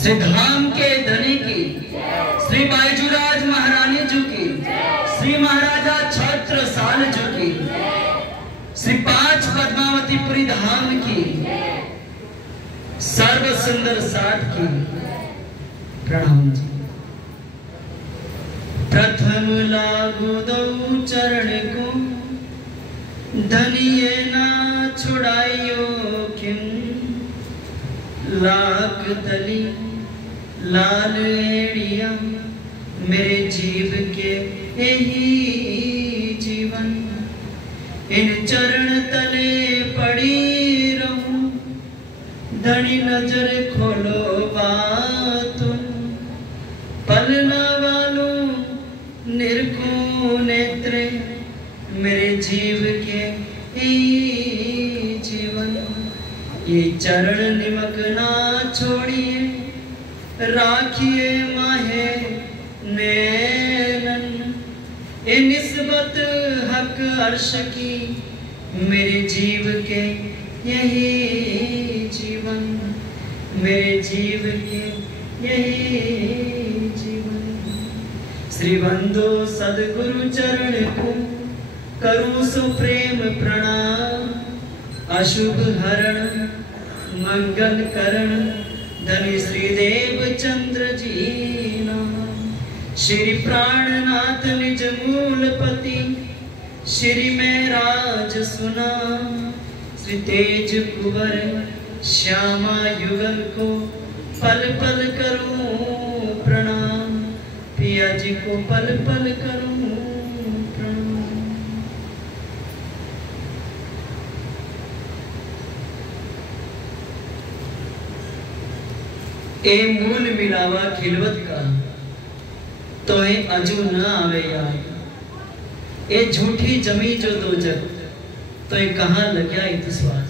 श्री धाम के धनी की, श्री बायजूराज महारानी जी की, श्री महाराजा छत्रसाल जी की, श्री 5 पद्मावतीपुरी धाम की, सर्व सुंदर साठ की प्रणाम जी। प्रथम लागू दो चरण को, धनिये ना छुड़ाइयो किम, लाख तली लाल एड़िया मेरे जीव के यही जीवन, इन चरण तले पड़ी रहूं, धनी नजर खोलो बातुम, पलना वालों निरखो नेत्रे मेरे जीव के यही जीवन, ये चरण निमक ना छोड़िए, राखिए माहे नैनन, ए निस्बत हक अर्श की मेरे जीव के यही जीवन, मेरे जीव के यही जीवन। श्री बंदो सदगुरु चरण को करूं सुप्रेम प्रणाम, अशुभ हरण मंगल करण धनी श्री देव चंद्र जी नाम। श्री प्राणनाथ निज मूलपति, श्री में राज सुना, श्री तेज कुंवर श्यामा युगल को पल पल करूं प्रणाम, पिया जी को पल पल करूं प्रणाम। ए मूल मिलावा खिलवत का, तो ए अजू न आवे याद, ए झूठी जमी जो दो जग, तो ये कहां लग्या इत स्वाद।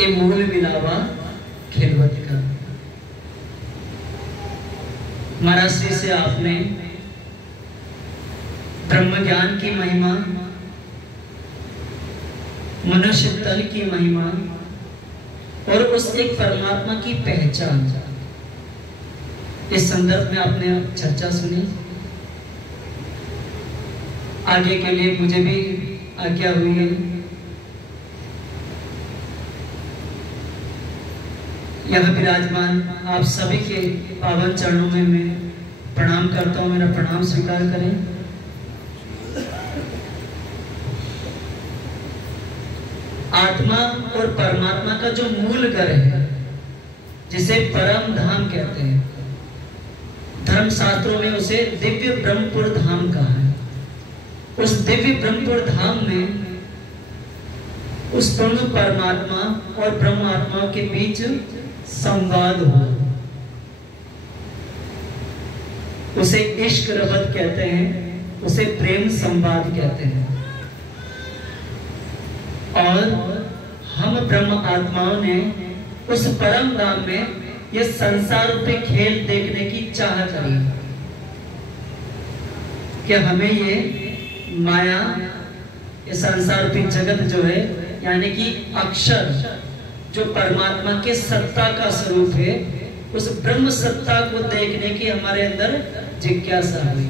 ए मूल मिलावा खिलवत का। महाराज श्री से आपने ब्रह्म ज्ञान की महिमा, मनुष्य तन की महिमा और उस एक परमात्मा की पहचान, इस संदर्भ में आपने चर्चा सुनी। आगे के लिए मुझे भी आज्ञा हुई है। यहाँ विराजमान आप सभी के पावन चरणों में मैं प्रणाम करता हूँ, मेरा प्रणाम स्वीकार करें। आत्मा और परमात्मा का जो मूल घर है, जिसे परम धाम कहते हैं, धर्म शास्त्रों में उसे दिव्य ब्रह्मपुर धाम कहा है। उस दिव्य ब्रह्मपुर धाम में उस पूर्ण परमात्मा और ब्रह्म आत्मा के बीच संवाद हो, उसे इश्क रबत कहते हैं, उसे प्रेम संवाद कहते हैं। और हम ब्रह्म आत्माओं ने उस परम धाम में ये संसार रूपी खेल देखने की चाह करी कि हमें ये माया, ये संसार रूपी जगत जो है, यानी कि अक्षर जो परमात्मा के सत्ता का स्वरूप है, उस ब्रह्म सत्ता को देखने की हमारे अंदर जिज्ञासा हुई।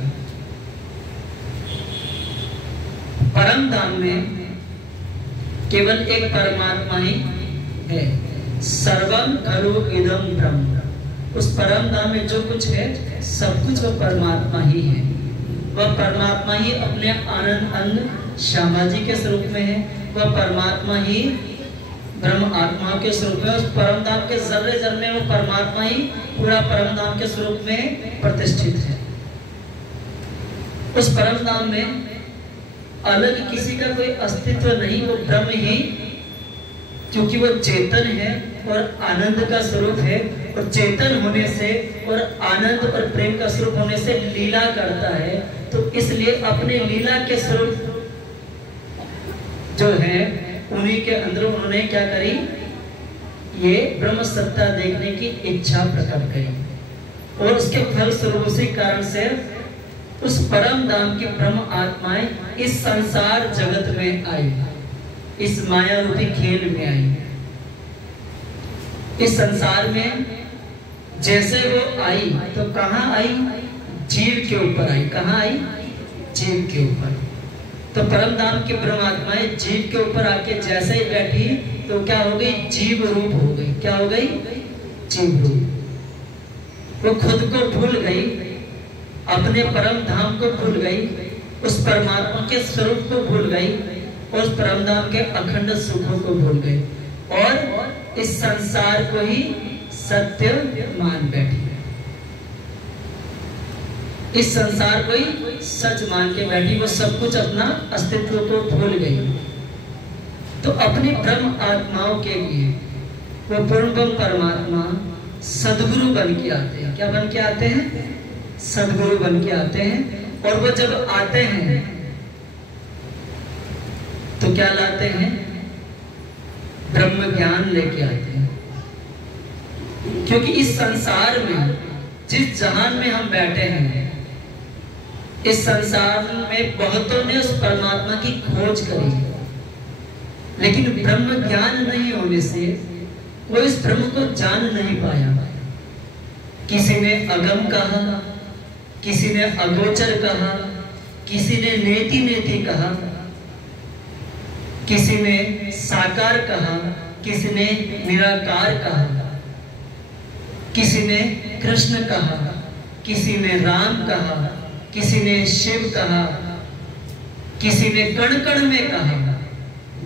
परम धाम में केवल एक परमात्मा ही है, सर्वम खलु इदं ब्रह्म। उस परम धाम में जो कुछ है, सब कुछ वो परमात्मा ही है। वह परमात्मा ही अपने आनंद अंग श्यामा जी के स्वरूप में है, वह परमात्मा ही ब्रह्म आत्मा के स्वरूप में, उस परम धाम के जर्रे जर्रे में वो परमात्मा ही पूरा परम धाम के स्वरूप में प्रतिष्ठित है। उस परम धाम में अलग किसी का कोई अस्तित्व नहीं, वो ब्रह्म ही, क्योंकि वो चेतन है और आनंद का स्वरूप है, और चेतन होने से और आनंद और प्रेम का स्वरूप होने से लीला करता है। तो इसलिए अपने लीला के स्वरूप जो है, उन्हीं के अंदर उन्होंने क्या करी, ये ब्रह्म सत्ता देखने की इच्छा प्रकट करी, और उसके फल स्वरूप उसी कारण से उस परम धाम की ब्रह्म आत्माएं इस संसार जगत में आई, इस माया रूपी खेल में आई। इस संसार में जैसे वो आई तो कहाँ आई? जीव के ऊपर आई। कहाँ आई? जीव के ऊपर। तो परम धाम की परमात्माएं जीव के ऊपर आके जैसे ही बैठी तो क्या हो गई? जीव रूप हो गई। क्या हो गई? जीव रूप। वो खुद को भूल गई, अपने परम धाम को भूल गई, उस परमात्मा के स्वरूप को भूल गई, और उस परम धाम के अखंड सुखों को भूल गई, और इस संसार को ही सत्य मान बैठी। इस संसार को ही सच मान के बैठी, वो सब कुछ अपना अस्तित्व को भूल गई। तो अपनी ब्रह्म आत्माओं के लिए वो पूर्ण परमात्मा सदगुरु बन के आते हैं। क्या बन के आते हैं? सदगुरु बन के आते हैं। और वो जब आते हैं तो क्या लाते हैं? ब्रह्म ज्ञान लेके आते हैं। क्योंकि इस संसार में, जिस जहान में हम बैठे हैं, इस संसार में बहुतों ने उस परमात्मा की खोज करी, लेकिन ब्रह्म ज्ञान नहीं होने से कोई इस ब्रह्म को जान नहीं पाया। किसी ने अगम कहा, किसी ने अगोचर कहा, किसी ने नेति नेति कहा, किसी ने साकार कहा, किसी ने निराकार कहा, किसी ने कृष्ण कहा, किसी ने राम कहा, किसी ने शिव कहा, किसी ने कण कण में कहा।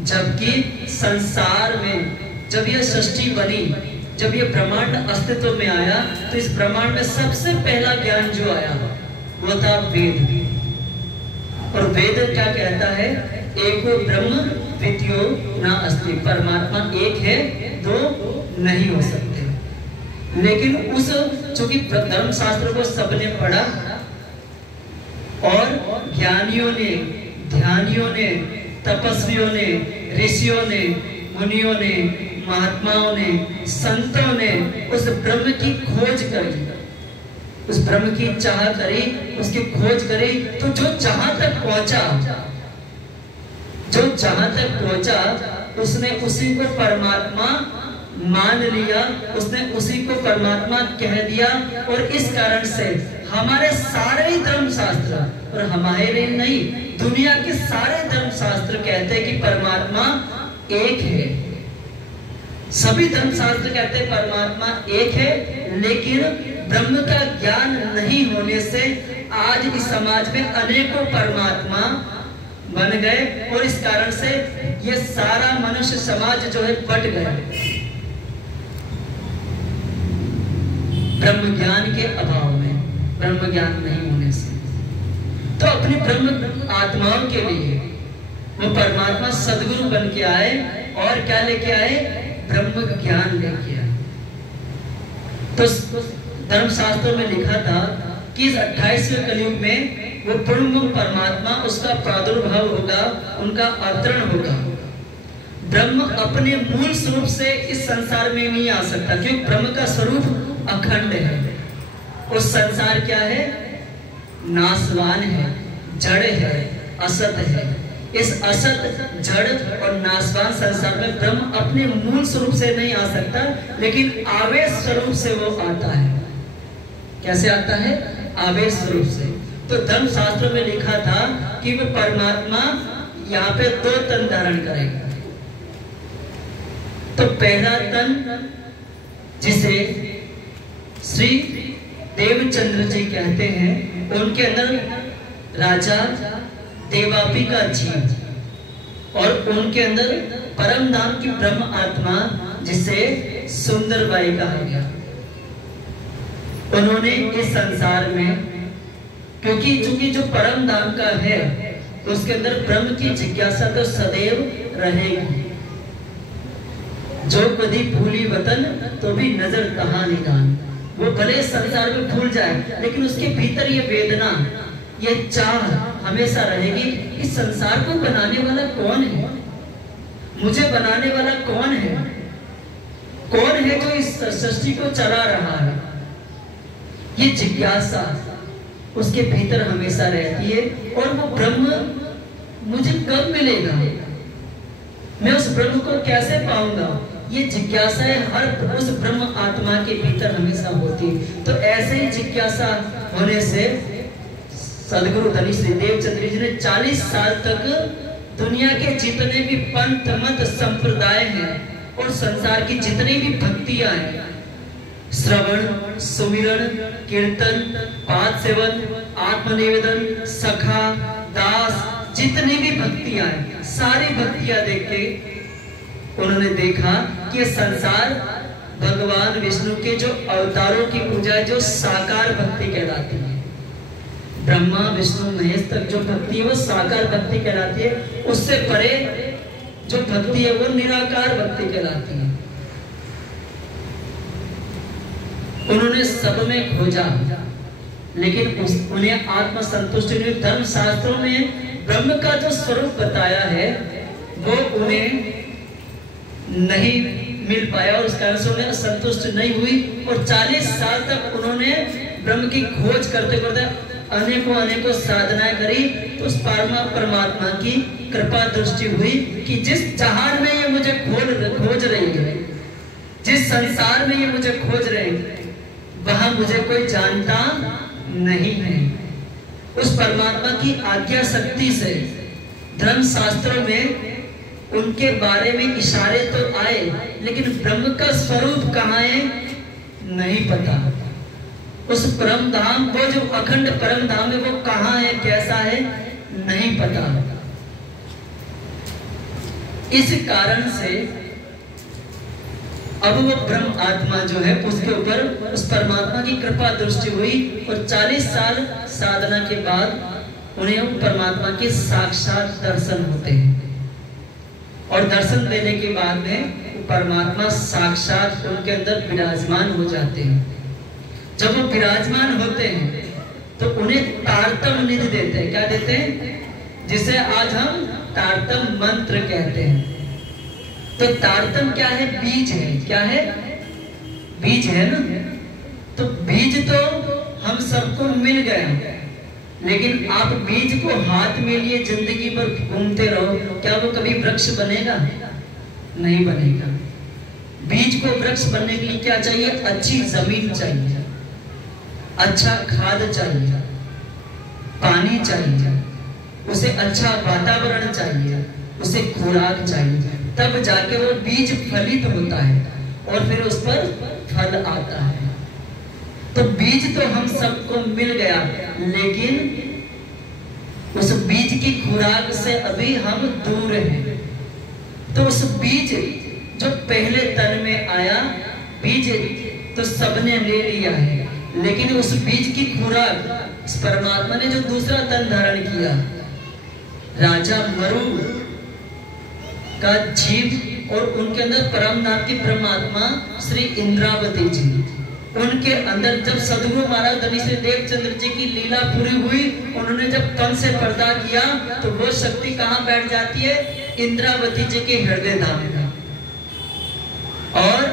जबकि संसार में जब यह सृष्टि बनी, जब यह ब्रह्मांड अस्तित्व में आया, तो इस ब्रह्मांड में सबसे पहला ज्ञान जो आया वो था वेद। और वेद क्या कहता है? एको ब्रह्म द्वितीयो न अस्ति। परमात्मा एक है, दो नहीं हो सकते। लेकिन उस चूंकि धर्म शास्त्र को सबने पढ़ा और ज्ञानियों ने, ध्यानियों ने, तपस्वियों ने, ऋषियों ने, मुनियों ने, महात्माओं ने, संतों ने उस ब्रह्म की खोज करी, उस ब्रह्म की चाह करी, उसकी खोज करी। तो जो जहां तक पहुंचा, जो जहां तक पहुंचा, उसने उसी को परमात्मा मान लिया, उसने उसी को परमात्मा कह दिया। और इस कारण से हमारे सारे धर्म शास्त्र, और हमारे नहीं, दुनिया के सारे धर्म शास्त्र कहते हैं कि परमात्मा एक है। सभी धर्म शास्त्र कहते हैं परमात्मा एक है, लेकिन ब्रह्म का ज्ञान नहीं होने से आज इस समाज में अनेकों परमात्मा बन गए, और इस कारण से ये सारा मनुष्य समाज जो है बट गया ब्रह्म ज्ञान के अभाव में, ब्रह्म ज्ञान नहीं होने से। तो अपनी ब्रह्म आत्माओं के लिए वो परमात्मा सदगुरु बन के आए, और क्या लेके आए? ब्रह्म ज्ञान लेके आए। तो धर्म शास्त्रों में लिखा था कि इस 28वें कलयुग में वो पूर्ण परमात्मा, उसका प्रादुर्भाव होगा, उनका अवतरण होगा। ब्रह्म अपने मूल स्वरूप से इस संसार में नहीं आ सकता, क्योंकि ब्रह्म का स्वरूप अखंड है। उस संसार क्या है? नाशवान है, जड़ है, असत है। इस असत, जड़ और नाशवान संसार में ब्रह्म अपने मूल स्वरूप से नहीं आ सकता, लेकिन आवेश स्वरूप से वो आता है। कैसे आता है? आवेश स्वरूप से। तो धर्म शास्त्रों में लिखा था कि वो परमात्मा यहाँ पे 2 तन धारण करेगा। तो पहला तन, जिसे श्री देवचंद्र जी कहते हैं, उनके अंदर राजा देवापिका जी, और उनके अंदर परम धाम की ब्रह्म आत्मा, जिसे सुंदरबाई कहा गया। उन्होंने इस संसार में, क्योंकि चूंकि जो परम धाम का है उसके अंदर ब्रह्म की जिज्ञासा तो सदैव रहेगी। जो कभी भूली वतन तो भी नजर कहाँ निगान। वो भले संसार में भूल जाए, लेकिन उसके भीतर ये वेदना, ये चाह हमेशा रहेगी। इस संसार को बनाने वाला कौन है? मुझे बनाने वाला कौन है? कौन है जो इस सृष्टि को चला रहा है? ये जिज्ञासा उसके भीतर हमेशा रहती है। और वो ब्रह्म मुझे कब मिलेगा? मैं उस ब्रह्म को कैसे पाऊंगा? ये जिज्ञासाएं हर उस ब्रह्म आत्मा के भीतर हमेशा होती है। तो ऐसे ही जिज्ञासा होने से सदगुरु धनी श्री देवचंद्र जी ने 40 साल तक दुनिया के जितने भी पंथ मत संप्रदाय हैं और संसार की जितनी भी भक्तियां हैं, श्रवण, सुमिरन, कीर्तन, पाद सेवन, आत्मनिवेदन, सखा, दास, जितनी भी भक्तियां हैं, सारी भक्तियां देख के उन्होंने देखा कि संसार भगवान विष्णु के जो अवतारों की पूजा है, जो साकार भक्ति कहलाती है। ब्रह्मा विष्णु महेश तक जो भक्ति है वो साकार भक्ति कहलाती है। उससे परे जो भक्ति है वो निराकार भक्ति कहलाती है। उन्होंने सब में खोजा, लेकिन उन्हें आत्म संतुष्टि नहीं। धर्म शास्त्रों में ब्रह्म का जो स्वरूप बताया है वो उन्हें नहीं मिल पाया और उस कारण से उन्हें संतुष्ट नहीं हुई और 40 साल तक उन्होंने ब्रह्म की खोज करते करते अनेकों साधनाएं करी। तो उस परमात्मा की कृपा दृष्टि हुई कि जिस जहान में ये मुझे खोज रही है, जिस संसार में ये मुझे खोज रहे हैं, वहां मुझे कोई जानता नहीं है। उस परमात्मा की आज्ञा शक्ति से धर्म शास्त्रों में उनके बारे में इशारे तो आए, लेकिन ब्रह्म का स्वरूप कहाँ है नहीं पता। उस परम धाम, वो जो अखंड परम धाम है वो कहाँ है, कैसा है नहीं पता। इस कारण से अब वो ब्रह्म आत्मा जो है उसके ऊपर उस परमात्मा की कृपा दृष्टि हुई और 40 साल साधना के बाद उन्हें उन परमात्मा के साक्षात दर्शन होते हैं। और दर्शन देने के बाद में परमात्मा साक्षात उनके अंदर विराजमान हो जाते हैं। जब वो विराजमान होते हैं तो उन्हें तारतम निधि देते हैं। क्या देते हैं? जिसे आज हम तारतम मंत्र कहते हैं। तो तारतम क्या है? बीज है। क्या है? बीज है ना। तो बीज तो हम सबको मिल गया, लेकिन आप बीज को हाथ में लिए जिंदगी भर घूमते रहो, क्या वो कभी वृक्ष बनेगा? नहीं बनेगा। बीज को वृक्ष बनने के लिए क्या चाहिए? अच्छी जमीन चाहिए, अच्छा खाद चाहिए, पानी चाहिए, उसे अच्छा वातावरण चाहिए, उसे खुराक चाहिए, तब जाके वो बीज फलित होता है और फिर उस पर फल आता है। तो बीज तो हम सबको मिल गया, लेकिन उस बीज की खुराक से अभी हम दूर हैं। तो उस बीज जो पहले तन में आया, बीज तो सबने ले लिया है, लेकिन उस बीज की खुराक इस परमात्मा ने जो दूसरा तन धारण किया, राजा मरु का जीव और उनके अंदर परम नाम की परमात्मा श्री इंद्रावती जी, उनके अंदर जब सदगुरु महाराज धनी श्री देवचंद्र जी की लीला पूरी हुई, उन्होंने जब तन से पर्दा किया तो वो शक्ति कहाँ बैठ जाती है? इंद्रावती जी के हृदय धाम में। और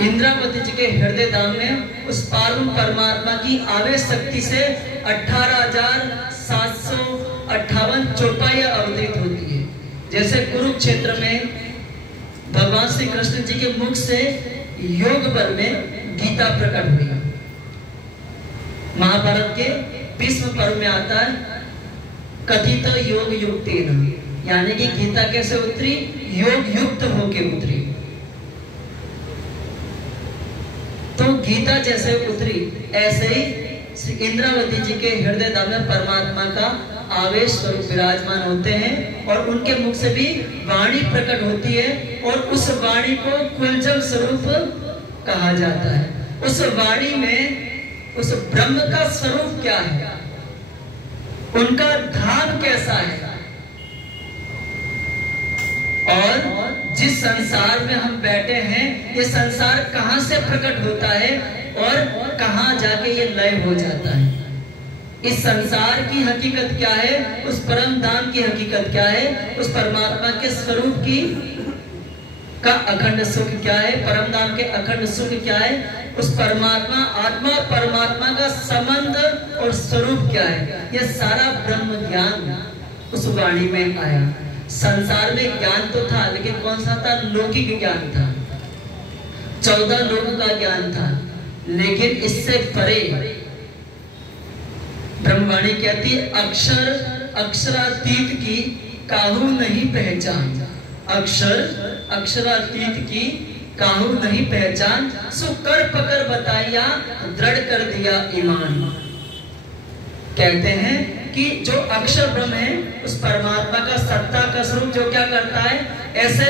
इंद्रावती जी के हृदय धाम में उस पावन परमात्मा की आवेश शक्ति से 18,758 चौपाइयां अवतरित होती है। जैसे कुरुक्षेत्र में भगवान श्री कृष्ण जी के मुख से योग बल में गीता प्रकट हुई। महाभारत के भीष्म पर्व में आता है कथित योग युक्तेन, यानी कि गीता कैसे उतरी? योग युक्त होके उतरी। तो गीता जैसे उतरी, ऐसे ही श्री इंद्रावती जी के हृदय धाम में परमात्मा का आवेश स्वरूप विराजमान होते हैं और उनके मुख से भी वाणी प्रकट होती है और उस वाणी को कुलजम स्वरूप कहा जाता है। उस वाणी में उस ब्रह्म का स्वरूप क्या है, उनका धाम कैसा है, और जिस संसार में हम बैठे हैं ये संसार कहां से प्रकट होता है और कहां जाके ये लय हो जाता है। इस संसार की हकीकत क्या है, उस परम धाम की हकीकत क्या है, उस परमात्मा के स्वरूप की का अखंड सुख क्या है, परम धाम के अखंड सुख क्या है, उस परमात्मा आत्मा परमात्मा का संबंध और स्वरूप क्या है, यह सारा ब्रह्म ज्ञान उस वाणी में आया। संसार में ज्ञान तो था, लेकिन कौन सा था? लौकिक ज्ञान था, 14 लोगों का ज्ञान था। लेकिन इससे परे ब्रह्मवाणी कहती है, अक्षरातीत की काहू नहीं पहचान। अक्षरातीत की काहू नहीं पहचान, सो कर पकड़ बताया, दृढ़ कर दिया ईमान। कहते हैं कि जो अक्षर ब्रह्म है, उस परमात्मा का सत्ता का स्वरूप जो क्या करता है, ऐसे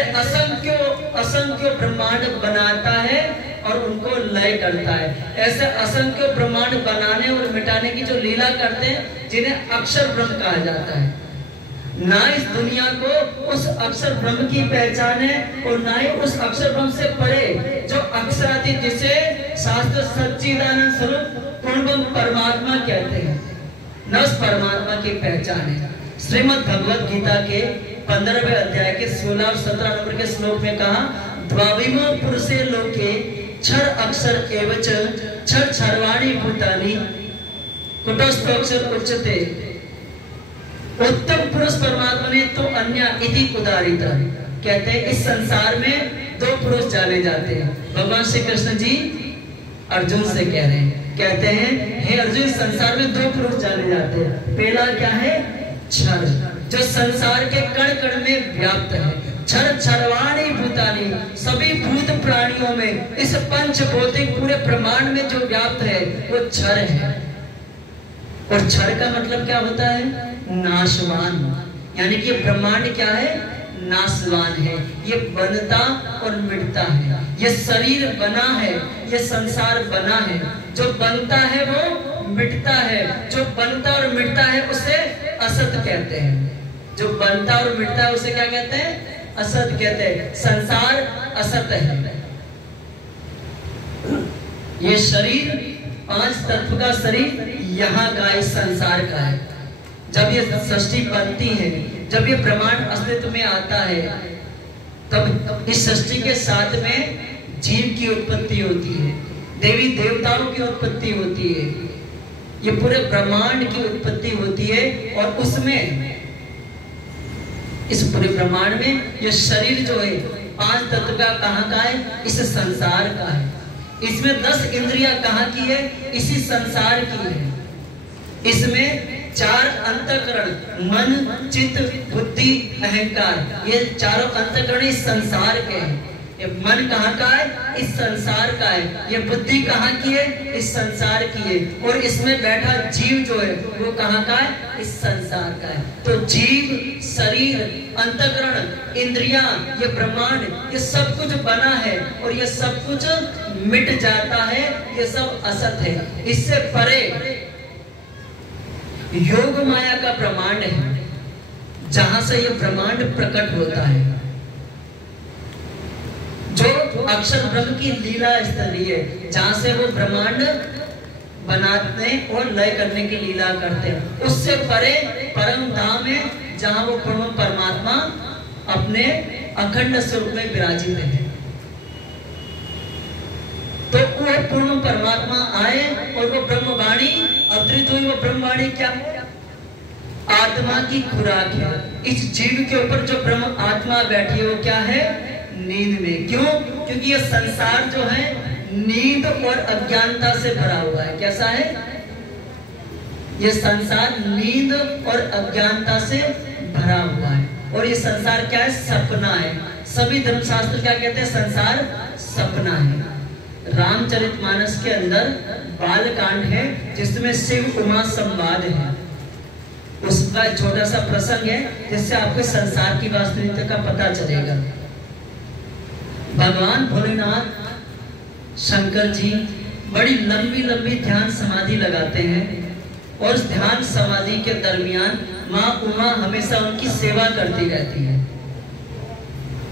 असंख्य ब्रह्मांड बनाता है और उनको लय करता है। ऐसे असंख्य ब्रह्मांड बनाने और मिटाने की जो लीला करते हैं, जिन्हें अक्षर ब्रह्म कहा जाता है। ना इस दुनिया को उस अक्षर ब्रह्म की पहचान है और ना ही उस अक्षर ब्रह्म से परे जो अक्षरातीत, जिसे शास्त्र सच्चिदानंद स्वरूप पूर्ण परमात्मा कहते हैं, न उस परमात्मा की पहचान है। श्रीमद् भगवत गीता के 15वें अध्याय के 16 और 17 नंबर के श्लोक में कहा, द्वाविमो पुरुषे लोके क्षर अक्षर एवच क्षर क्षरवाणी भूतानि कुटस्थोक्षर उच्यते। उत्तम पुरुष परमात्मा ने तो अन्य इति उदारिता। कहते हैं इस संसार में 2 पुरुष जाने जाते हैं। भगवान श्री कृष्ण जी अर्जुन से कह रहे हैं, कहते हैं हे अर्जुन, संसार में 2 पुरुष जाने जाते हैं। पहला क्या है? क्षर, जो संसार के कण कण में व्याप्त है। क्षर क्षरवाणी भूतानि, सभी भूत प्राणियों में, इस पंच भौतिक पूरे ब्रह्मांड में जो व्याप्त है वो क्षर है। और क्षर का मतलब क्या होता है? नाशवान। यानी कि ब्रह्मांड क्या है? नाशवान है। ये बनता और मिटता है। ये शरीर बना है, ये संसार बना है। जो बनता है वो मिटता है, जो बनता और मिटता है उसे असत कहते हैं। जो बनता और मिटता है उसे क्या कहते हैं? असत कहते हैं। संसार असत है। ये शरीर 5 तत्व का शरीर यहाँ का, इस संसार का है। जब ये सृष्टि बनती है, जब ये ब्रह्मांड अस्तित्व में आता है, तब इस सृष्टि के साथ में जीव की उत्पत्ति होती है, देवी देवताओं की उत्पत्ति होती है, ये पूरे ब्रह्मांड की उत्पत्ति होती है। और उसमें, इस पूरे ब्रह्मांड में ये शरीर जो है 5 तत्व का कहाँ का है? इस संसार का है। इसमें 10 इंद्रियां कहाँ की है? इसी संसार की है। इसमें 4 अंतःकरण, मन चित्त बुद्धि अहंकार, ये चारों अंतःकरण इस संसार के हैं। ये मन कहाँ का है? इस संसार का है। ये बुद्धि कहाँ की है? इस संसार की है। और इसमें बैठा जीव जो है वो कहाँ का है? इस संसार का है। तो जीव, शरीर, अंतःकरण, इंद्रियां, ये ब्रह्मांड, ये सब कुछ बना है और ये सब कुछ मिट जाता है। ये सब असत है। इससे परे योग माया का ब्रह्मांड है, जहां से ये ब्रह्मांड प्रकट होता है। जो अक्षर ब्रह्म की लीला स्थली है, जहां से वो ब्रह्मांड बनाने और लय करने की लीला करते हैं। उससे परे परम धाम है, जहां वो पूर्ण परमात्मा अपने अखंड स्वरूप में विराजित है। तो वो पूर्ण परमात्मा आए और वो ब्रह्मवाणी अवतरित हुई। वो ब्रह्मवाणी क्या है? आत्मा की खुराक है। इस जीव के ऊपर जो ब्रह्म आत्मा बैठी है वो क्या है? नींद में। क्यों? क्योंकि ये संसार जो है नींद और अज्ञानता से भरा हुआ है। कैसा है? ये संसार नींद और अज्ञानता से भरा हुआ है। और ये संसार क्या है? सपना है। सभी धर्मशास्त्र क्या कहते हैं? संसार सपना है। रामचरितमानस के अंदर बालकांड है, जिसमें शिव उमा संवाद है। उसका छोटा सा प्रसंग है, जिससे आपको संसार की वास्तविकता का पता चलेगा। भगवान भोलेनाथ शंकर जी बड़ी लंबी लंबी ध्यान समाधि लगाते हैं और उस ध्यान समाधि के दरमियान माँ उमा हमेशा उनकी सेवा करती रहती है।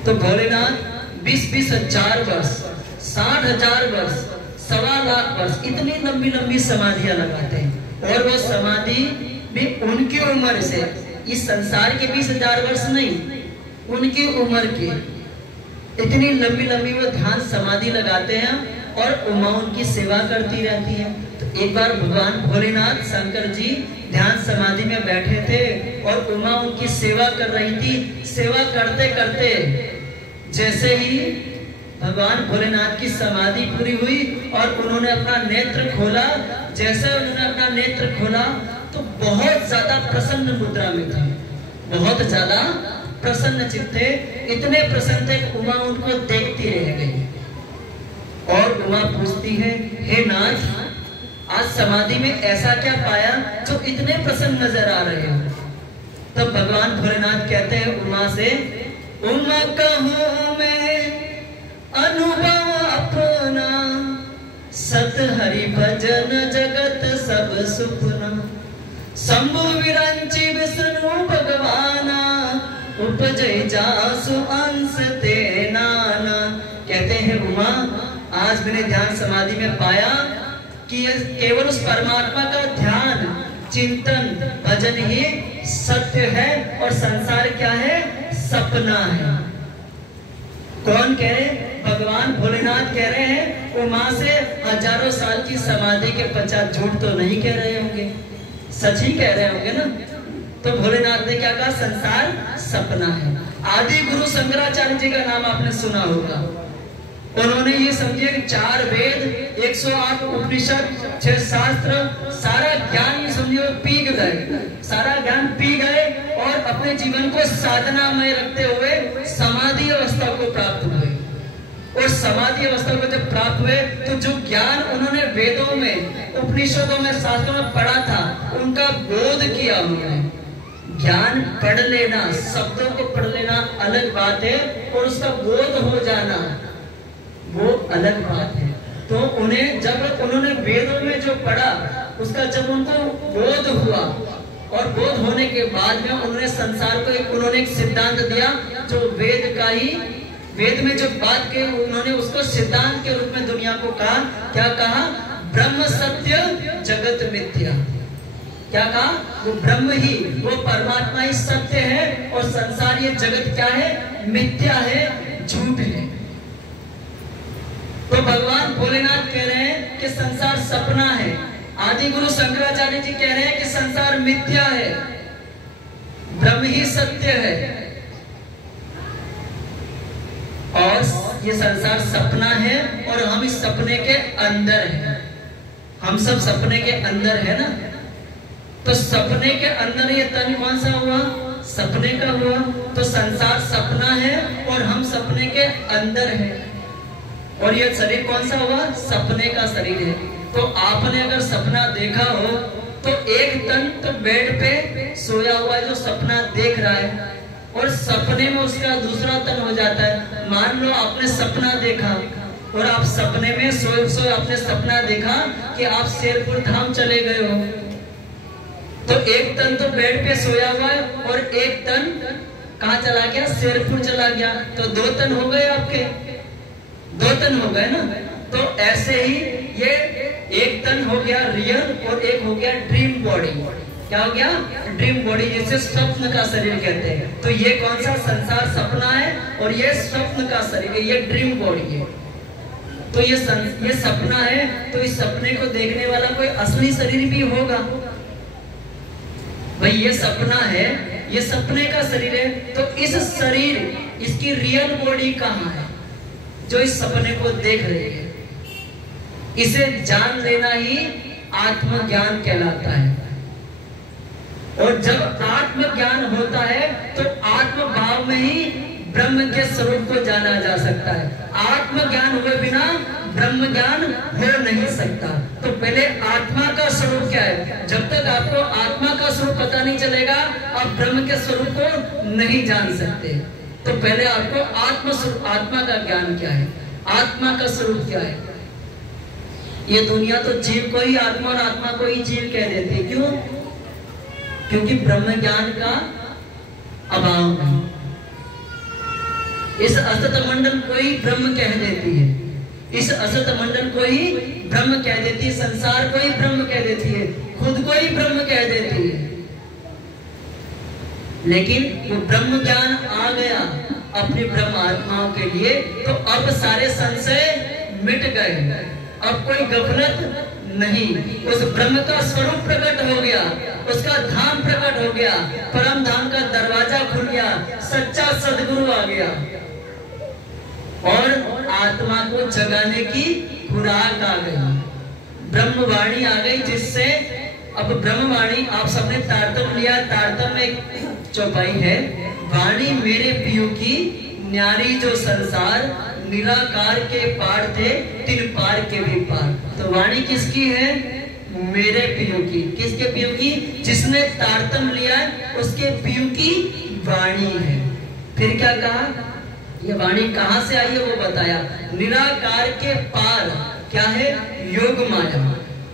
तो भोलेनाथ 20-20 हजार वर्ष, 60,000 वर्ष, 1.25 लाख वर्ष, इतनी लंबी लंबी समाधियां लगाते हैं। और वो समाधि भी उनकी उम्र से, इस संसार के 20,000 वर्ष नहीं, उनकी उम्र के इतनी लंबी लंबी वो ध्यान समाधि लगाते हैं और उमा उनकी सेवा करती रहती है। तो एक बार भगवान भोलेनाथ शंकर जी ध्यान समाधि में बैठे थे और उमा उनकी सेवा कर रही थी। सेवा करते करते जैसे ही भगवान भोलेनाथ की समाधि पूरी हुई और उन्होंने अपना नेत्र खोला, जैसे उन्होंने अपना नेत्र खोला तो बहुत ज्यादा प्रसन्न मुद्रा में थे, बहुत ज्यादा प्रसन्न चित्त थे। इतने प्रसन्न थे उमा उनको देखती रह गई और उमा पूछती है, हे नाथ, आज समाधि में ऐसा क्या पाया जो इतने प्रसन्न नजर आ रहे हो? तब भगवान भोलेनाथ कहते हैं उमा से, उमा कहूं मैं अनुभव अपना, सत हरि भजन जगत सब सुपना, शंभु विरंची विष्णु भगवाना, उपजय जासु अंश ते नाना। कहते हैं उमा, आज मैंने ध्यान समाधि में पाया कि केवल उस परमात्मा का ध्यान, चिंतन, भजन ही सत्य है और संसार क्या है? सपना है। कौन कह रहे? भगवान भोलेनाथ कह रहे हैं उमा से। हजारों साल की समाधि के पश्चात झूठ तो नहीं कह रहे होंगे, सच ही कह रहे होंगे ना। तो भोलेनाथ ने क्या कहा? संसार सपना है। आदि गुरु शंकराचार्य जी का नाम आपने सुना होगा। उन्होंने ये समझे कि 4 वेद, 108 उपनिषद, 6 शास्त्र, सारा ज्ञान ये समझिए पी गए, सारा ज्ञान पी गए और अपने जीवन को साधना में रखते हुए समाधि अवस्था को प्राप्त हुए। और समाधि अवस्था को जब प्राप्त हुए तो जो ज्ञान उन्होंने वेदों में, उपनिषदों में, शास्त्रों में पढ़ा था, उनका बोध किया उन्होंने। ज्ञान पढ़ लेना, शब्दों को पढ़ लेना अलग बात है और उसका बोध हो जाना वो अलग बात है। तो उन्हें जब उन्होंने वेदों में जो पढ़ा उसका जब उनको बोध हुआ और बोध होने के बाद में उन्होंने संसार को उन्होंने एक सिद्धांत दिया जो वेद का ही, वेद में जो बात कही उन्होंने उसको सिद्धांत के रूप में दुनिया को कहा। क्या कहा? ब्रह्म सत्य जगत मिथ्या। क्या कहा? वो ब्रह्म ही, वो परमात्मा ही सत्य है और संसार, ये जगत क्या है? मिथ्या है, झूठ है। तो भगवान भोलेनाथ कह रहे हैं कि संसार सपना है। आदि गुरु शंकराचार्य जी कह रहे हैं कि संसार मिथ्या है, ब्रह्म ही सत्य है और ये संसार सपना है और हम इस सपने के अंदर हैं। हम सब सपने के अंदर है ना। तो सपने के अंदर ये तन कौन सा हुआ? सपने का हुआ। तो संसार सपना है और हम सपने के अंदर हैं। और ये शरीर कौन सा हुआ? सपने का शरीर है। तो आपने अगर सपना देखा हो तो एक तन तो बेड पे सोया हुआ है जो सपना देख रहा है और सपने में उसका दूसरा तन हो जाता है। मान लो आपने सपना देखा और आप सपने में सोए सोए आपने सपना देखा कि आप शेरपुर धाम चले गए हो, तो एक तन तो बेड पे सोया हुआ है और एक तन कहाँ चला गया? शेरपुर चला गया। तो 2 तन हो गए आपके, 2 तन हो गए ना। तो ऐसे ही ये एक तन हो गया रियल और एक हो गया ड्रीम बॉडी। क्या हो गया? ड्रीम बॉडी, जिसे स्वप्न का शरीर कहते हैं। तो ये कौन सा? संसार सपना है और ये स्वप्न का शरीर है, ये ड्रीम बॉडी है। तो ये सपना है, तो इस सपने को देखने वाला कोई असली शरीर भी होगा भाई। ये सपना है, ये सपने का शरीर है। तो इस शरीर, इसकी रियल बॉडी कहाँ है जो इस सपने को देख रही है? इसे जान लेना ही आत्मज्ञान कहलाता है। और जब आत्मज्ञान होता है तो आत्म भाव में ही ब्रह्म के स्वरूप को जाना जा सकता है। आत्मज्ञान हुए बिना ब्रह्म ज्ञान हो नहीं सकता। तो पहले आत्मा का स्वरूप क्या है? जब तक आपको आत्मा का स्वरूप पता नहीं चलेगा आप ब्रह्म के स्वरूप को नहीं जान सकते। तो पहले आपको आत्मा का ज्ञान क्या है, आत्मा का स्वरूप क्या है। ये दुनिया तो जीव को ही आत्मा और आत्मा को ही जीव कह देती है। क्यों? क्योंकि ब्रह्म ज्ञान का अभाव है। इस असत मंडल को ही ब्रह्म कह देती है, इस असत मंडल को ही ब्रह्म कह देती है, संसार को ही ब्रह्म कह देती है, खुद को ही ब्रह्म कह देती है। लेकिन वो ब्रह्म ज्ञान आ गया अपनी ब्रह्म आत्माओं के लिए, तो अब सारे संशय मिट गए। अब कोई गफलत नहीं, उस ब्रह्म का स्वरूप प्रकट हो गया, उसका धाम प्रकट हो गया, परम धाम का दरवाजा खुल गया, सच्चा सदगुरु आ गया और आत्मा को जगाने की खुराक आ गई, ब्रह्मवाणी आ गई, जिससे अब ब्रह्मवाणी आप सबने तारतम लिया। तारतम में एक चौपाई है, वाणी मेरे पियू की न्यारी जो संसार, निराकार के पार थे तिन पार के भी पार। तो वाणी किसकी है? मेरे पियू की। किसके पियू की? जिसने तारतम लिया उसके पियू की वाणी है। फिर क्या कहा? ये वाणी कहां से आई है वो बताया। निराकार के पार क्या है? योग माया।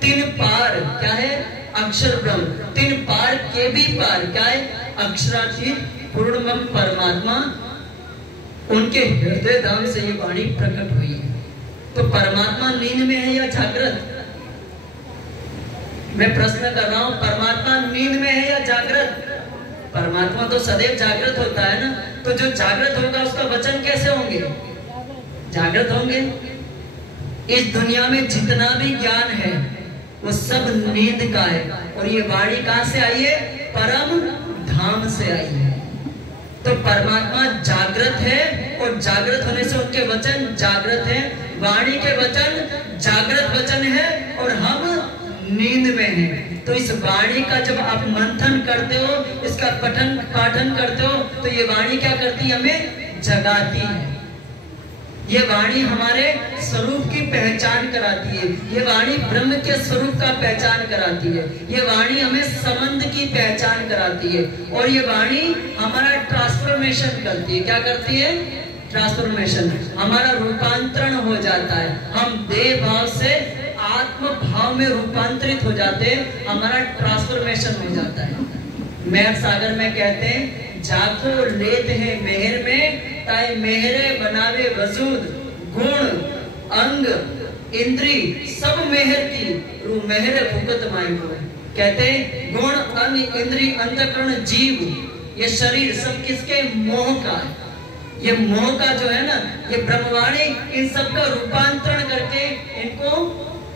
तिन पार क्या है? अक्षर ब्रह्म। तिन पार के भी पार क्या है? अक्षरातीत पूर्णम परमात्मा, उनके हृदय धाम से ये वाणी प्रकट हुई है। तो परमात्मा नींद में है या जागृत? मैं प्रश्न कर रहा हूं, परमात्मा नींद में है या जागृत? परमात्मा तो सदैव जागृत होता है ना, तो जो जागृत होगा उसका वचन कैसे होंगे? जागृत होंगे। इस दुनिया में जितना भी ज्ञान है वो सब नींद का है, और ये वाणी कहां से आई है? परम धाम से आई है। तो परमात्मा जागृत है और जागृत होने से उनके वचन जागृत है, वाणी के वचन जागृत वचन है और हम नींद में हैं। तो इस वाणी का जब आप मंथन करते हो, इसका पाठन करते हो, तो ये वाणी क्या करती है? हमें जगाती है। ये वाणी हमारे स्वरूप की पहचान कराती है, ये वाणी ब्रह्म के स्वरूप का पहचान कराती है, ये वाणी हमें संबंध की पहचान कराती है, और ये वाणी हमारा ट्रांसफॉर्मेशन करती है। क्या करती है? ट्रांसफॉर्मेशन। हमारा रूपांतरण हो जाता है, हम देह भाव से आत्म भाव में रूपांतरित हो जाते हैं, हमारा ट्रांसफॉर्मेशन हो जाता है। मेहर सागर में कहते हैं, जाको लेत है मेहर में, ताई मेहरे बनावे वजूद, गुण अंग इंद्री सब मेहर की, रू मेहर भुगत माई हो। कहते हैं गुण अंग इंद्री अंतःकरण जीव, ये शरीर सब किसके? मोह का है। ये मोह का जो है ना, ये ब्रह्मवाणी इन सब का रूपांतरण करके इनको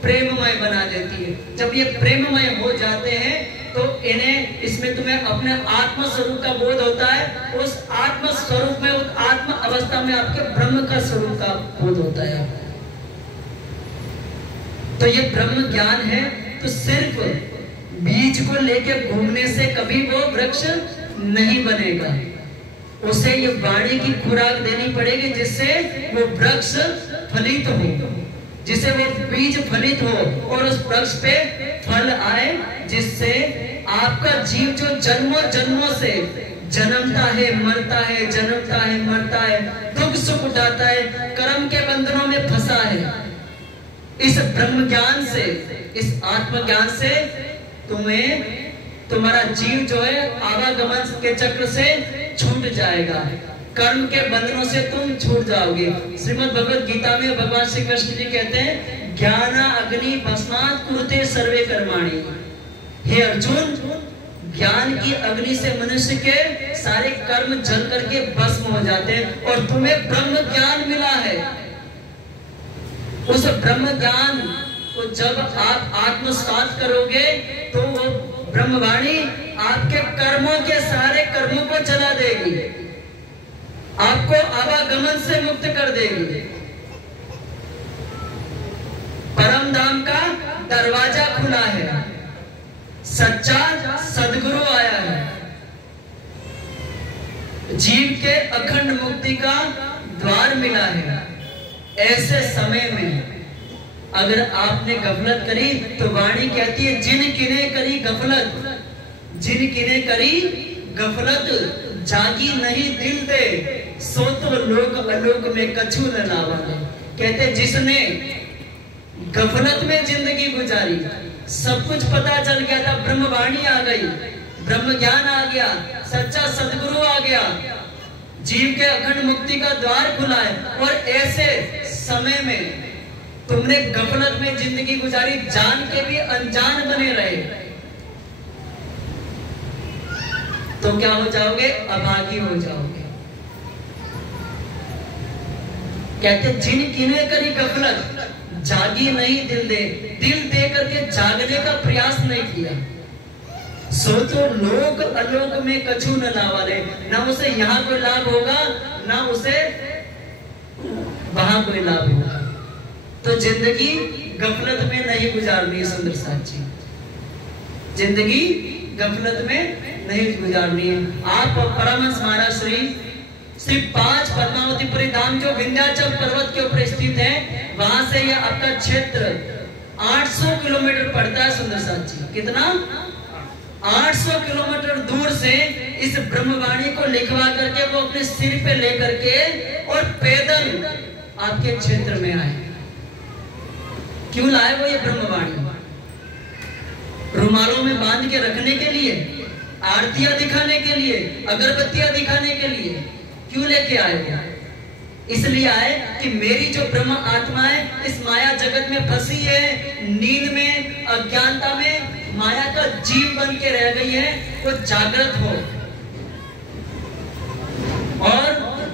प्रेममय बना देती है। जब ये प्रेममय हो जाते हैं तो इन्हें, इसमें तुम्हें अपने आत्म स्वरूप का बोध होता है, उस आत्म स्वरूप में, उस आत्म अवस्था में आपके ब्रह्म का स्वरूप का बोध होता है। तो ये ब्रह्म ज्ञान है। तो सिर्फ बीज को लेके घूमने से कभी वो वृक्ष नहीं बनेगा, उसे ये वाणी की खुराक देनी पड़ेगी, जिससे वो वृक्ष फलित हो, जिससे वो बीज फलित हो और उस वृक्ष पे फल आए, जिससे आपका जीव जो जन्मों जन्मों से जन्मता है, मरता है, जन्मता है, मरता है, दुख सुख उठाता है, कर्म के बंधनों में फंसा है, इस ब्रह्म ज्ञान से, इस आत्म ज्ञान से तुम्हारा जीव जो है आवागमन के चक्र से छूट जाएगा, कर्म के बंधनों से तुम छूट जाओगे। श्रीमद् भगवद गीता में भगवान श्री कृष्ण जी कहते हैं, ज्ञान अग्नि भस्मात् कुरुते सर्वे कर्माणि। हे अर्जुन, ज्ञान की अग्नि से मनुष्य के सारे कर्म जल करके भस्म हो जाते हैं, और तुम्हें ब्रह्म ज्ञान मिला है। उस ब्रह्म ज्ञान को जब आप आत्मसात करोगे तो वो ब्रह्मवाणी आपके कर्मों के सारे कर्मों को जला देगी, आपको आवागमन से मुक्त कर देगी। परम धाम का दरवाजा खुला है, सच्चा सदगुरु आया है, जीव के अखंड मुक्ति का द्वार मिला है। ऐसे समय में अगर आपने गफलत करी तो वाणी कहती है, जिन किने करी गफलत, जिन किने करी गफलत, जागी नहीं दिल दे, सो तो लोग अलोक में कछु न लावाले। कहते जिसने गफलत में जिंदगी गुजारी, सब कुछ पता चल गया था, ब्रह्मवाणी आ गई, ब्रह्म ज्ञान आ गया, सच्चा सदगुरु आ गया, जीव के अखंड मुक्ति का द्वार खुला है, और ऐसे समय में तुमने गफलत में जिंदगी गुजारी, जान के भी अनजान बने रहे, तो क्या हो जाओगे? अभागी हो जाओगे। कहते जिन किने करी गफलत, जागी नहीं दिल दे करके जागने का प्रयास नहीं किया। सो तो लोग अलोक में कछु न लावाले, ना उसे यहाँ कोई लाभ होगा ना उसे वहां कोई लाभ होगा। तो जिंदगी गफलत में नहीं गुजारनी है सुंदर साथ जी, जिंदगी गफलत में नहीं गुजारनी है। आप परमहंस महाराज श्री 5 पद्मावतीपुरी धाम जो विंध्याचल पर्वत के ऊपर स्थित है, वहां से यह आपका क्षेत्र 800 किलोमीटर पड़ता है सुंदर साथ जी। कितना? 800 किलोमीटर दूर से इस ब्रह्मवाणी को लिखवा करके वो अपने सिर पे लेकर के और पैदल आपके क्षेत्र में आए। क्यों लाए वो ये ब्रह्मवाणी? रुमालों में बांध के रखने के लिए, आरतियां दिखाने के लिए, अगरबत्तियां दिखाने के लिए क्यों लेके आए? इसलिए आए कि मेरी जो ब्रह्म आत्मा है इस माया जगत में फंसी है, नींद में, अज्ञानता में, माया का जीव बन के रह गई है, वो जागृत हो और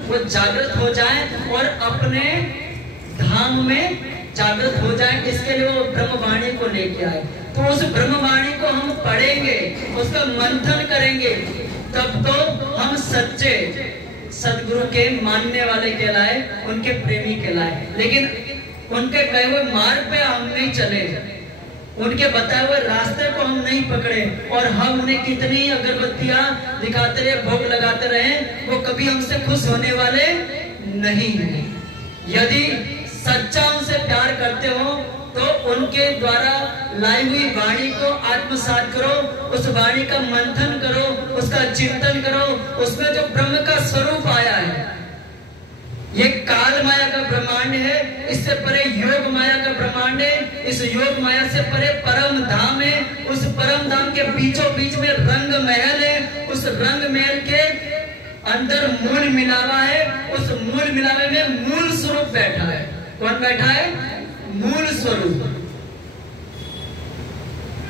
वो जागृत हो जाए और अपने धाम में जागृत हो जाए। इसके लिए वो ब्रह्मवाणी को लेके आए। तो उस ब्रह्मवाणी को हम पढ़ेंगे, उसका मंथन करेंगे, तब तो हम सच्चे सदगुरु के मानने वाले कहलाए, उनके प्रेमी कहलाए। लेकिन उनके कहे हुए मार्ग पे हम नहीं चले, उनके बताए हुए रास्ते को हम नहीं पकड़े और हम उन्हें कितनी अगरबत्तियां दिखाते रहे, भोग लगाते रहे, वो कभी हमसे खुश होने वाले नहीं है। यदि सच्चा उनसे प्यार करते हो तो उनके द्वारा लाई हुई वाणी को आत्मसात करो, उस वाणी का मंथन करो, उसका चिंतन करो। उसमें जो ब्रह्म का स्वरूप आया है, ये काल माया का ब्रह्मांड है, इससे परे योग माया का ब्रह्मांड है, इस योग माया से परे परम धाम है, उस परम धाम के बीचों बीच में रंग महल है, उस रंग महल के अंदर मूल मिलावा है, उस मूल मिलावे में मूल स्वरूप बैठा है। कौन बैठा है? मूल स्वरूप।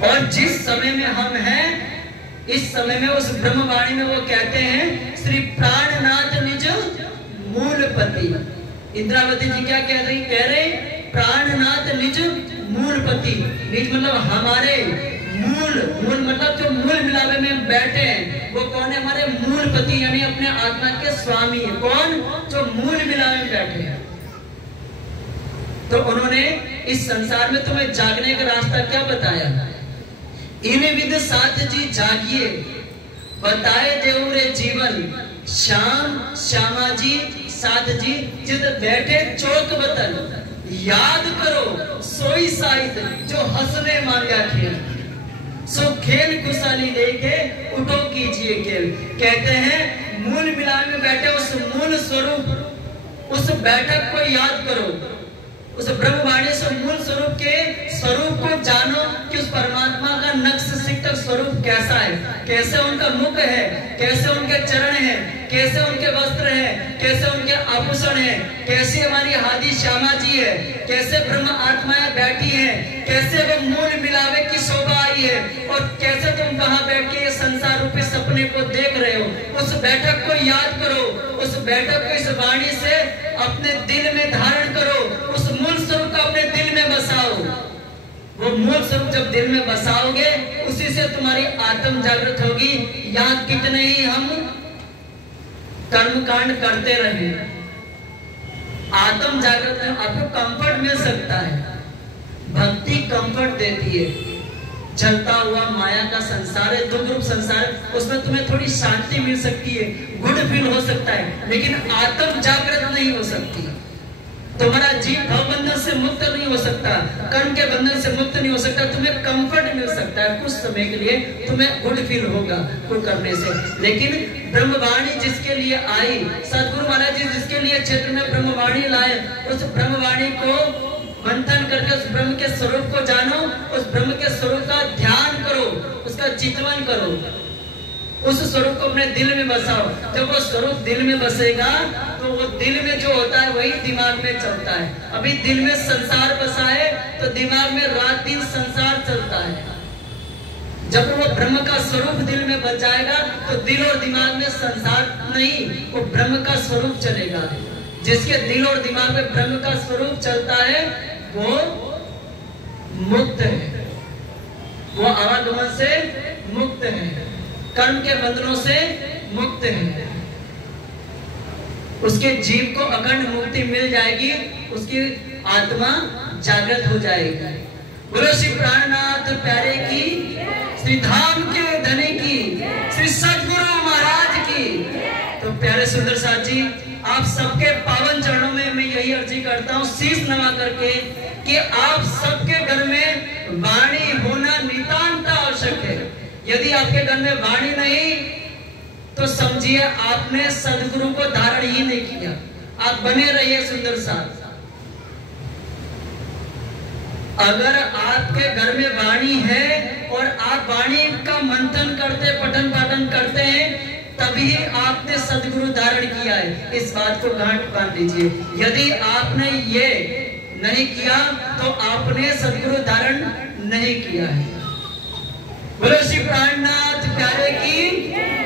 और जिस समय में हम हैं, इस समय में उस ब्रह्मवाणी में वो कहते हैं श्री प्राणनाथ निज मूलपति। इंद्रावती जी क्या कह रही? कह रहे प्राणनाथ निज मूलपति। निज मतलब हमारे मूल, मूल मतलब जो मूल मिलावे में बैठे हैं, वो कौन है? हमारे मूलपति, यानी अपने आत्मा के स्वामी है। कौन? जो मूल मिलावे में बैठे हैं। तो उन्होंने इस संसार में तुम्हें जागने का रास्ता क्या बताया? इन विद साथ जी जागिए, बताए देव रे जीवन, श्याम श्यामा जी साथ जी जिद बैठे चौक बतन, याद करो सोई साहित जो हंसने मांगा खेल, सो खेल खुशहाली लेके उठो कीजिए खेल। कहते हैं मूल मिलान में बैठे उस मूल स्वरूप, उस बैठक को याद करो, उस ब्रह्मवाणी से मूल स्वरूप के स्वरूप को जानो कि उस परमात्मा का नक्श सिक्तक स्वरूप कैसा है, कैसे उनका मुख है, कैसे उनके चरण है, कैसे उनके वस्त्र है, कैसे उनके आभूषण है, कैसे हमारी हादी श्यामा जी है, कैसे ब्रह्म आत्माएं बैठी हैं, कैसे वो मूल मिलावे की शोभा आई है, और कैसे तुम वहां बैठ के ये संसार रूपी सपने को देख रहे हो। उस बैठक को याद करो, उस बैठक को इस वाणी से अपने दिल में धारण करो, उस मूल स्वरूप को अपने दिल में बसाओ। वो मूल स्वरूप जब दिल में बसाओगे, उसी से तुम्हारी आत्म जागृत होगी। यहाँ कितने ही हम कर्मकांड करते रहे, आत्म जागृत में आपको कंफर्ट मिल सकता है। भक्ति कंफर्ट देती है। चलता हुआ माया का संसार है, दुख रूप संसार, उसमें तुम्हें थोड़ी शांति मिल सकती है, गुड फील हो सकता है, लेकिन आत्म जागृत नहीं हो सकती। तुम्हारा जीव भव बंधन से मुक्त नहीं हो सकता, कर्म के बंधन से मुक्त नहीं हो सकता। तुम्हें कंफर्ट मिल सकता है कुछ समय के लिए, तुम्हें गुड फील होगा कुछ करने से, लेकिन ब्रह्मवाणी जिसके लिए आई, सदगुरु महाराज जी जिसके लिए क्षेत्र में ब्रह्मवाणी लाए, उस ब्रह्मवाणी को मंथन करके उस ब्रह्म के स्वरूप को जानो, उस ब्रह्म के स्वरूप का ध्यान करो, उसका चिंतन करो, उस स्वरूप को अपने दिल में बसाओ। जब वो स्वरूप दिल में बसेगा तो वो दिल में जो होता है वही दिमाग में चलता है। अभी दिल में संसार बसा है तो दिमाग में रात दिन संसार चलता है। जब वो ब्रह्म का स्वरूप दिल में बच जाएगा तो दिल और दिमाग में संसार नहीं, वो ब्रह्म का स्वरूप चलेगा। जिसके दिल और दिमाग में ब्रह्म का स्वरूप चलता है वो मुक्त है, वो आवागमन से मुक्त है, कर्म के बंधनों से मुक्त है। उसके जीव को अखंड मुक्ति मिल जाएगी, उसकी आत्मा जागृत हो जाएगी। बोलो श्री प्राणनाथ प्यारे की, श्री धाम के धनी की, श्री सद्गुरु महाराज की। तो प्यारे सुंदर साथ जी, आप सबके पावन चरणों में मैं यही अर्जी करता हूँ शीश नवा करके कि आप सबके घर में वाणी होना नितांत आवश्यक है। यदि आपके घर में वाणी नहीं तो समझिए आपने सदगुरु को धारण ही नहीं किया। आप बने रहिए सुंदर साथ। अगर आपके घर में वाणी है और आप वाणी का मंथन करते, पठन पाठन करते हैं, तभी आपने सदगुरु धारण किया है। इस बात को गांठ बांध लीजिए। यदि आपने ये नहीं किया तो आपने सदगुरु धारण नहीं किया है। बोलो श्री प्राणनाथ प्यारे की।